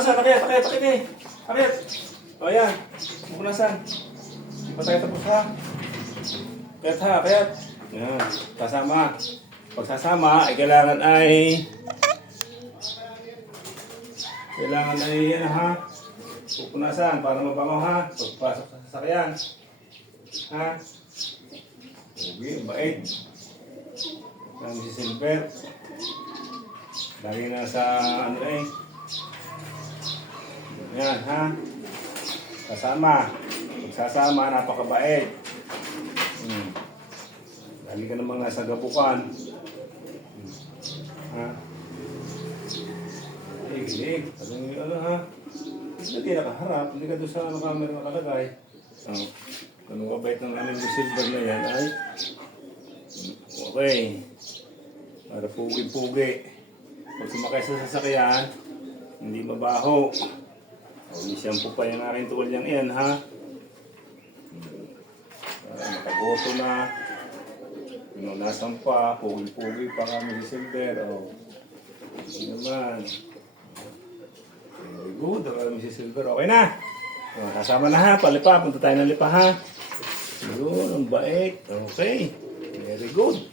pupunasan. Akit eh. Akit. O yan. Pupunasan. Hindi pa tayo tapos ha. Akit. Yan. Kasama. Pagsasama ay kailangan ay yan ha. Pupunasan para mabango ha. Pagpasok sa sasakyan. Ha? Okay, bait. Ang si Silver. Lagi na sa ano eh. Yan ha. Kasama. Pagsasama, napakabait. Lagi ka namang nasa gabukan. Ha? Gilig. Ano ha? Hindi nakaharap. Hindi ka doon sa camera nakalagay. Kung mabait ng aming Silver na yan ay okay. Para pugi-pugi. Pag sumakay sa sasakyan, hindi mabaho. May shampoo pa yung aking tuwalyang yan, ha? Nakagoto na. Pinunasan pa. Pugi-pugi pa kami si Silver. Hindi naman. Very good. Kami si Silver. Okay na. Kasama na ha. Palipa. Punta tayo ng lipa, ha? Yun. Ang bait. Okay. Very good.